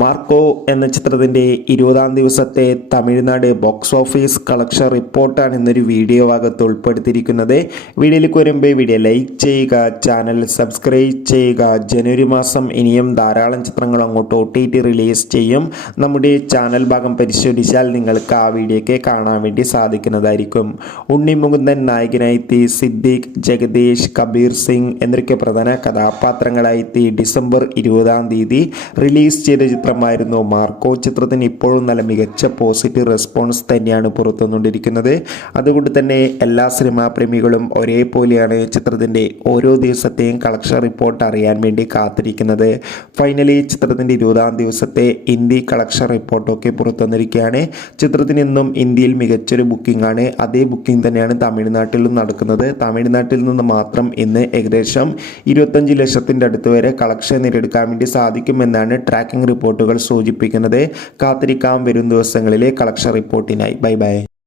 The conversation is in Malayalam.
മാർക്കോ എന്ന ചിത്രത്തിൻ്റെ 20-ാം ദിവസത്തെ തമിഴ്നാട് ബോക്സ് ഓഫീസ് കളക്ഷൻ റിപ്പോർട്ടാണ് ഇന്നൊരു വീഡിയോ ഭാഗത്ത് ഉൾപ്പെടുത്തിയിരിക്കുന്നത്. വീഡിയോയിലേക്ക് വരുമ്പോൾ വീഡിയോ ലൈക്ക് ചെയ്യുക, ചാനൽ സബ്സ്ക്രൈബ് ചെയ്യുക. ജനുവരി മാസം ഇനിയും ധാരാളം ചിത്രങ്ങൾ അങ്ങോട്ട് OTT റിലീസ് ചെയ്യും. നമ്മുടെ ചാനൽ ഭാഗം പരിശോധിച്ചാൽ നിങ്ങൾക്ക് ആ വീഡിയോയ്ക്ക് കാണാൻ വേണ്ടി സാധിക്കുന്നതായിരിക്കും. ഉണ്ണി മുകുന്ദൻ നായകനായെത്തി, സിദ്ദീഖ്, ജഗദീഷ്, കബീർ സിംഗ് എന്നൊക്കെ പ്രധാന കഥാപാത്രങ്ങളായെത്തി ഡിസംബർ 20-ാം തീയതി റിലീസ് ചെയ്ത ചിത്രമായിരുന്നു മാർക്കോ. ചിത്രത്തിന് ഇപ്പോഴും നല്ല മികച്ച പോസിറ്റീവ് റെസ്പോൺസ് തന്നെയാണ് പുറത്തുവന്നുകൊണ്ടിരിക്കുന്നത്. അതുകൊണ്ട് തന്നെ എല്ലാ സിനിമാ പ്രേമികളും ഒരേപോലെയാണ് ചിത്രത്തിൻ്റെ ഓരോ ദിവസത്തെയും കളക്ഷൻ റിപ്പോർട്ട് അറിയാൻ വേണ്ടി കാത്തിരിക്കുന്നത്. ഫൈനലി ചിത്രത്തിൻ്റെ 20-ാം ദിവസത്തെ ഇന്ത്യ കളക്ഷൻ റിപ്പോർട്ടൊക്കെ പുറത്തുവന്നിരിക്കുകയാണ്. ചിത്രത്തിന് ഇന്നും ഇന്ത്യയിൽ മികച്ചൊരു ബുക്കിംഗ് ആണ്. അതേ ബുക്കിംഗ് തന്നെയാണ് തമിഴ്നാട്ടിലും നടക്കുന്നത്. തമിഴ്നാട്ടിൽ നിന്ന് മാത്രം ഇന്ന് ഏകദേശം 25 ലക്ഷത്തിൻ്റെ അടുത്ത് വരെ കളക്ഷൻ നേടിയെടുക്കാൻ വേണ്ടി സാധിക്കുമെന്നാണ് ട്രാക്കിംഗ് റിപ്പോർട്ടുകൾ സൂചിപ്പിക്കുന്നത്. കാത്തിരിക്കാം വരും ദിവസങ്ങളിലെ കളക്ഷൻ റിപ്പോർട്ടിനായി. Bye bye.